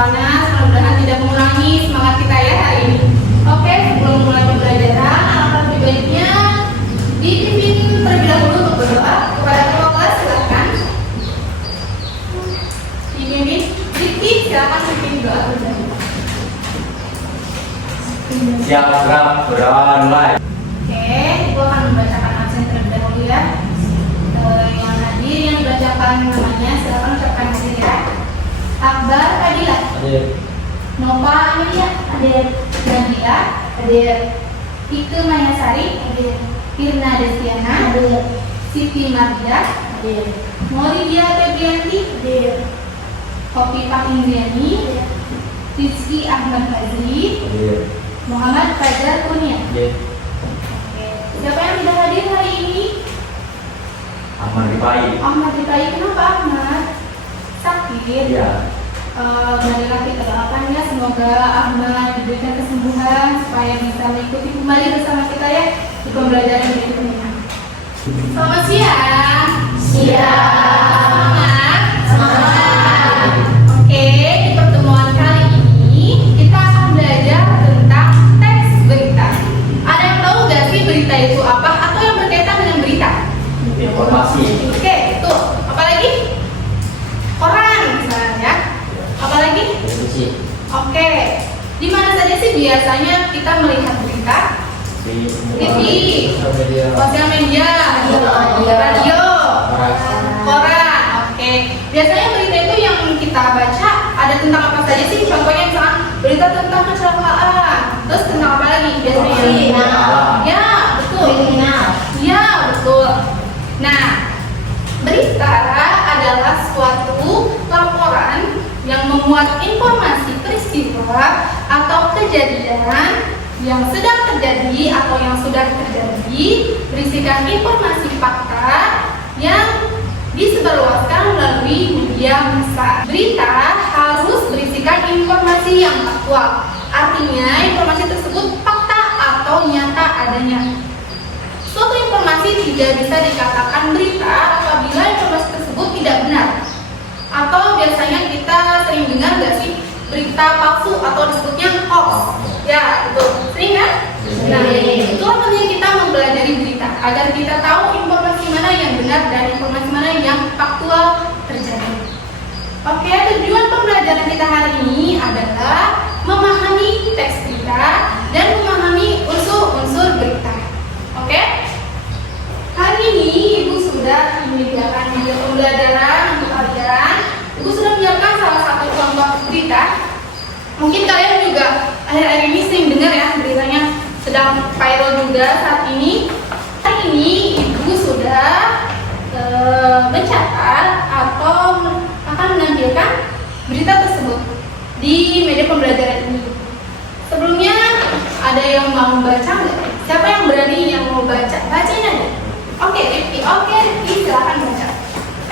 panas, mudah-mudahan tidak mengurangi semangat kita ya hari ini. Oke, sebelum mulai pembelajaran, alangkah lebih baiknya dipimpin terlebih dahulu untuk berdoa kepada ketua kelas. Silakan dipimpin, silakan pimpin doa terlebih dahulu. Siap, gerak, beranlai. Oke, ibu akan membacakan absen terlebih dahulu ya. Yang hadir yang dibacakan namanya silakan ucapkan hadir ya. Akbar Fadila, Hadir. Nova Amelia, hadir. Nabila, hadir. Ike Mayasari, hadir. Firna Destiana, hadir. Siti Mardia, hadir. Moridia Febrianti, hadir. Kopipah Indriani, hadir. Rizky Ahmad Fazli, Hadir. Muhammad Fajar Kurnia. Hadir. Oke. Siapa yang sudah hadir hari ini? Ahmad Rifai. Ahmad Rifai. Kenapa Ahmad? Sakit? Iya. Marilah kita doakan ya, semoga Ahmad diberikan kesembuhan supaya bisa mengikuti kembali bersama kita ya di pembelajaran berikutnya. Selamat siang. Semangat. Semangat. Oke, di pertemuan kali ini kita akan belajar tentang teks berita. Ada yang tahu nggak sih berita itu apa atau yang berkaitan dengan berita? Informasi. Oke, betul. Apalagi? Koran misalnya ya. Apalagi? Televisi. Oke. Di mana saja sih biasanya kita melihat berita? Di TV, media. sosial media, radio, koran. Oke. Biasanya berita itu yang kita baca ada tentang apa saja sih? Contohnya misalkan berita tentang kecelakaan. Terus tentang apa lagi? Biasanya. Ya, betul. Ya, betul. Nah, berita adalah suatu laporan yang memuat informasi peristiwa atau kejadian yang sedang terjadi atau yang sudah terjadi, berisikan informasi fakta yang disebarluaskan melalui media massa. Berita harus berisikan informasi yang aktual, artinya informasi tersebut fakta atau nyata adanya. Suatu informasi tidak bisa dikatakan berita apabila informasi tersebut tidak benar. Atau biasanya kita sering dengar nggak sih berita palsu atau disebutnya hoax? Ya, betul. Sering kan? Nah, itulah pentingnya kita mempelajari berita agar kita tahu informasi mana yang benar dan informasi mana yang faktual terjadi. Oke, tujuan pembelajaran kita hari ini adalah memahami teks berita dan memahami unsur-unsur berita. Oke? Hari ini Ibu sudah menyediakan video pembelajaran untuk kalian. Ibu sudah menyiapkan salah satu contoh berita. Mungkin kalian juga akhir-akhir ini sering dengar ya beritanya sedang viral juga saat ini. Hari ini Ibu sudah mencatat atau akan menampilkan berita tersebut di media pembelajaran ini. Sebelumnya ada yang mau baca nggak? Siapa yang berani yang mau baca? Bacain aja. Oke, Rifki, silakan baca.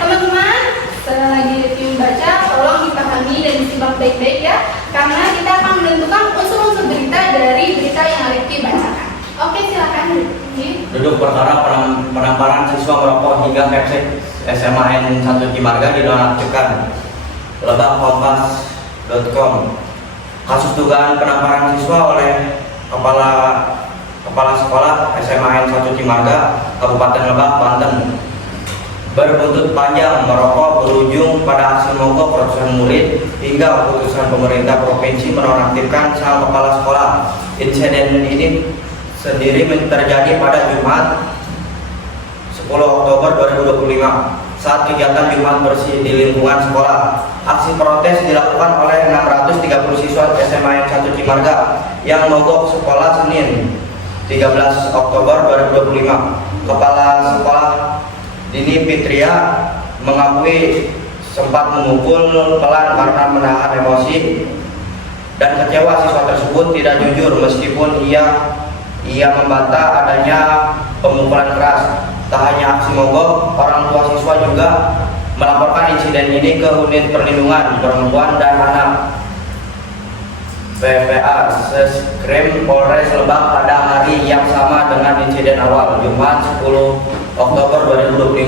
Teman-teman, selagi Rifki membaca, tolong dipahami dan disimak baik-baik ya, karena kita akan menentukan unsur-unsur berita dari berita yang Rifki bacakan. Oke, silakan Rifki. Duduk perkara penamparan siswa merokok hingga Kapsek SMA N1 Cimarga dinonaktifkan. Lebakkompas.com. Kasus dugaan penamparan siswa oleh Kepala Sekolah SMA N1 Cimarga, Kabupaten Lebak, Banten berbuntut panjang merokok berujung pada aksi mogok ratusan murid hingga keputusan pemerintah provinsi menonaktifkan sang kepala sekolah. Insiden ini sendiri terjadi pada Jumat 10 Oktober 2025 saat kegiatan Jumat bersih di lingkungan sekolah. Aksi protes dilakukan oleh 630 siswa SMA N1 Cimarga yang mogok sekolah Senin 13 Oktober 2025. Kepala sekolah Dini Fitria mengakui sempat memukul pelan karena menahan emosi dan kecewa siswa tersebut tidak jujur meskipun ia membantah adanya pemukulan keras. Tak hanya aksi mogok, orang tua siswa juga melaporkan insiden ini ke Unit Perlindungan Perempuan dan Anak PPA Seskrim Polres Lebak pada hari yang sama dengan insiden awal, Jumat 10 Oktober 2025.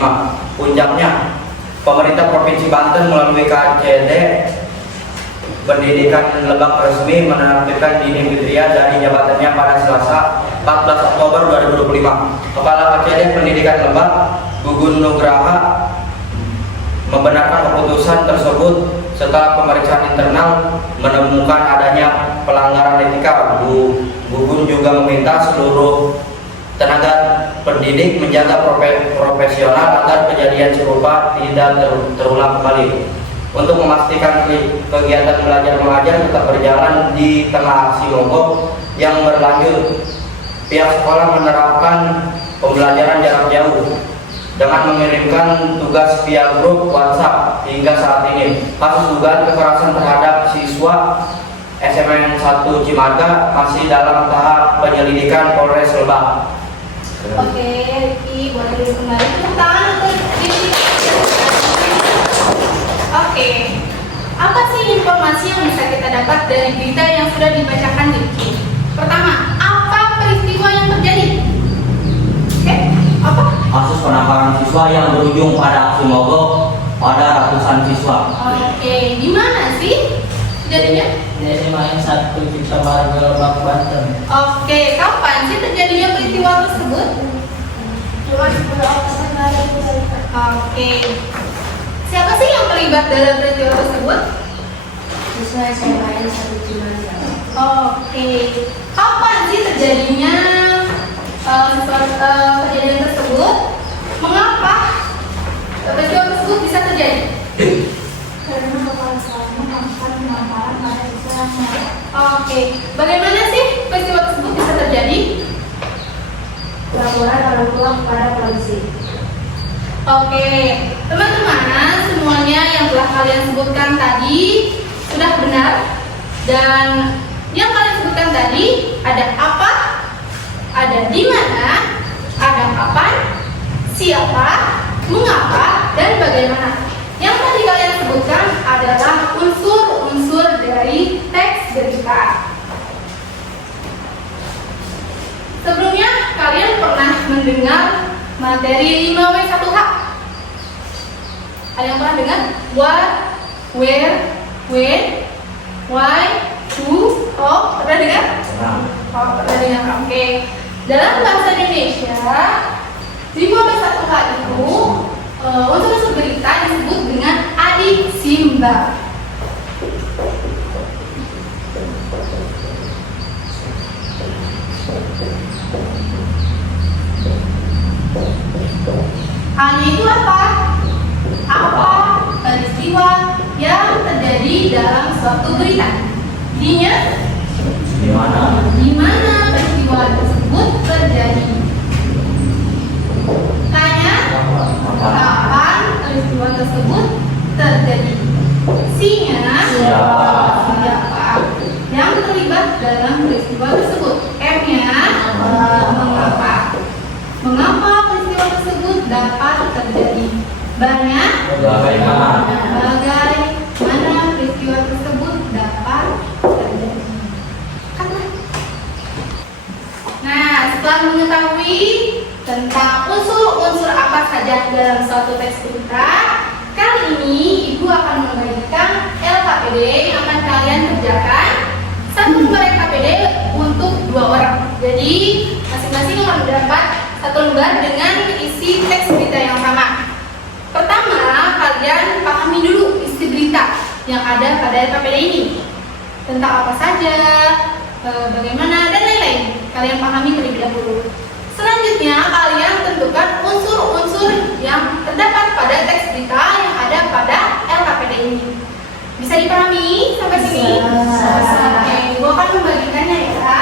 Puncaknya, pemerintah Provinsi Banten melalui KCD Pendidikan Lebak resmi menonaktifkan Dini Fitria dari jabatannya pada Selasa 14 Oktober 2025. Kepala KCD Pendidikan Lebak, Gugun Nugraha, membenarkan keputusan tersebut setelah pemeriksaan internal menemukan adanya pelanggaran etika. Gugun juga meminta seluruh tenaga pendidik menjaga profesional agar kejadian serupa tidak terulang kembali. Untuk memastikan kegiatan belajar mengajar tetap berjalan di tengah aksi mogok yang berlanjut, pihak sekolah menerapkan pembelajaran jarak jauh dengan mengirimkan tugas via grup WhatsApp. Hingga saat ini, kasus dugaan kekerasan terhadap siswa SMN 1 Cimarga masih dalam tahap penyelidikan Polres Lebak. Oke, Riki, boleh dulu kembali tepuk tangan untuk Riki. Oke, apa sih informasi yang bisa kita dapat dari berita yang sudah dibacakan Riki? Pertama, apa peristiwa yang terjadi? Oke, apa? Kasus penampakan siswa yang berujung pada aksi mogok pada ratusan siswa. Oke, di mana sih jadinya? Di SMA 1 Cimarga Lebak, Banten. Oke, kapan sih terjadinya peristiwa tersebut? Oke, siapa sih yang terlibat dalam peristiwa tersebut? Siswa SMA 1 Cimarga. Oke, kapan sih terjadinya kejadian tersebut? Mengapa peristiwa tersebut bisa terjadi? Karena kepala sekolah melakukan pemaparan pada siswa yang marah. Oke, bagaimana sih peristiwa tersebut bisa terjadi? Laporan orang tua kepada polisi. Oke, teman-teman, semuanya yang telah kalian sebutkan tadi sudah benar. Dan yang kalian sebutkan tadi ada apa, ada di mana, ada kapan, siapa, mengapa, dan bagaimana. Yang tadi kalian sebutkan adalah unsur-unsur dari teks berita. Sebelumnya kalian pernah mendengar materi 5W1H? Ada yang pernah dengar? What, where, when, why, who? Oh, pernah dengar? Oh, pernah dengar. Oke. Dalam bahasa Indonesia, 5W1H itu unsur-unsur berita disebut dengan adiksimba. Hanya itu apa? Apa peristiwa yang terjadi dalam suatu berita? Intinya, di mana peristiwa tersebut terjadi? Tanya, kapan peristiwa tersebut terjadi? Sinya, siapa yang terlibat dalam peristiwa tersebut? M-nya, mengapa? Mengapa peristiwa tersebut dapat terjadi? Banyak, bagaimana peristiwa tersebut dapat terjadi? Nah, setelah mengetahui tentang unsur-unsur apa saja dalam suatu teks berita, kali ini Ibu akan membagikan LKPD yang akan kalian kerjakan. Satu lembar LKPD untuk 2 orang. Jadi masing-masing akan mendapat 1 lembar dengan isi teks berita yang sama. Pertama, kalian pahami dulu isi berita yang ada pada LKPD ini. Tentang apa saja, bagaimana, dan lain-lain. Kalian pahami terlebih dahulu. Selanjutnya, kalian tentukan unsur-unsur yang terdapat pada teks berita yang ada pada LKPD ini. Bisa dipahami sampai sini? Oke, Ibu akan membagikannya ya.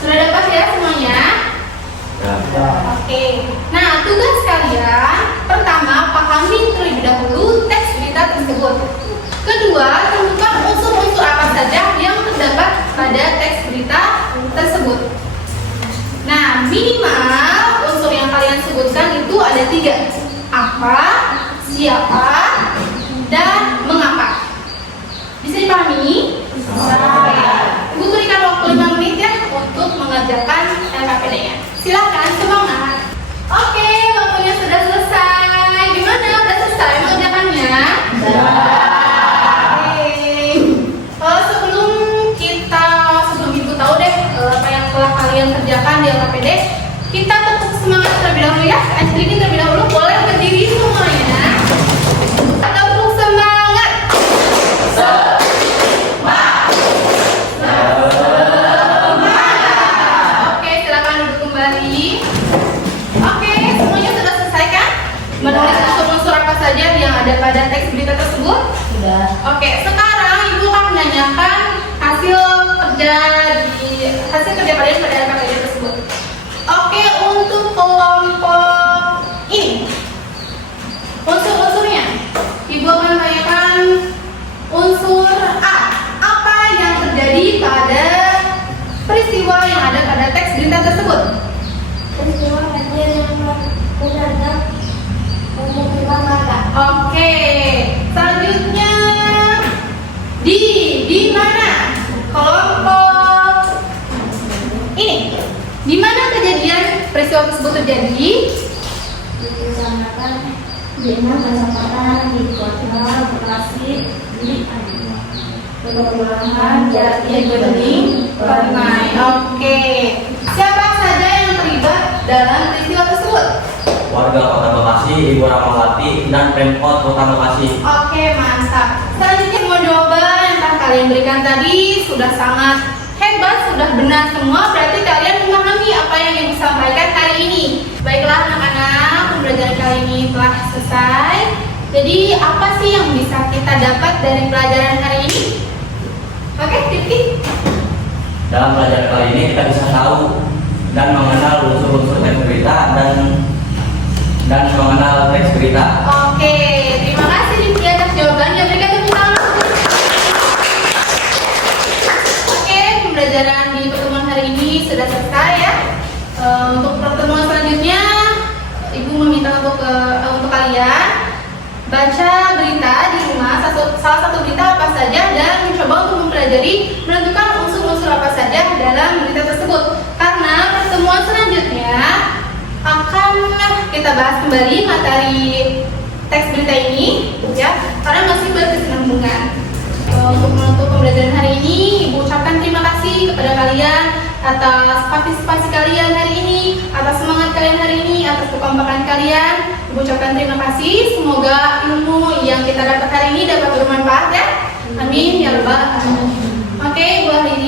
Sudah dapat ya semuanya? Oke. Nah, tugas kalian pertama pahami terlebih dahulu teks berita tersebut. siapa, dan mengapa. Bisa dipahami? Bisa. Ibu berikan waktu 5 menit ya untuk mengerjakan LKPD-nya. Silakan, semangat. Oke, waktunya sudah selesai. Gimana? Sudah selesai mengerjakannya? Sebelum ibu tahu deh apa yang telah kalian kerjakan di LKPD, kita tetap semangat terlebih dahulu ya. Sedikit terlebih dahulu, boleh berdiri semuanya. Tetap semangat. Oke, silakan duduk kembali. Oke, semuanya sudah selesai kan? Menulis unsur-unsur apa saja yang ada pada teks berita tersebut? Sudah. Oke, sekarang ibu akan menanyakan hasil kerja kalian pada LKPD tersebut. Oke, untuk kelompok ini, unsur-unsurnya, ibu akan tanyakan unsur A. Apa yang terjadi pada peristiwa yang ada pada teks berita tersebut? Peristiwa banjir yang mendadak memukiman warga. Oke, selanjutnya di mana kelompok ini? Di mana kejadian peristiwa tersebut terjadi? Dikisahkan dengan kesempatan di kota Bekasi di Perumahan Jati Bening, Permai. Oke, siapa saja yang terlibat dalam peristiwa tersebut? Warga Kota Bekasi, Ibu Rahmawati, dan Pemkot Kota Bekasi. Oke, mantap. Selanjutnya semua jawaban yang telah kalian berikan tadi sudah sangat hebat, sudah benar semua. Berarti kalian memahami apa yang ibu sampaikan hari ini. Baiklah anak-anak, pembelajaran kali ini telah selesai. Jadi apa sih yang bisa kita dapat dari pelajaran hari ini? Oke, Titik. Dalam pelajaran kali ini kita bisa tahu dan mengenal unsur-unsur teks berita dan mengenal teks berita. Oke, terima kasih Titik atas jawabannya. Berikan tepuk tangan. Oke, pembelajaran di pertemuan hari ini sudah selesai ya. Untuk pertemuan selanjutnya, ibu meminta untuk kalian baca berita di rumah, salah satu berita apa saja, dan mencoba untuk mempelajari menentukan unsur-unsur apa saja dalam berita tersebut. Karena pertemuan selanjutnya akan kita bahas kembali materi teks berita ini ya, karena masih berkesinambungan. Untuk menutup pembelajaran hari ini, ibu ucapkan terima kasih kepada kalian atas partisipasi kalian hari ini, atas semangat kalian hari ini, atas kekompakan kalian. Ibu ucapkan terima kasih. Semoga ilmu yang kita dapat hari ini dapat bermanfaat ya. Amin ya rabbal alamin. Oke, Bu Ahli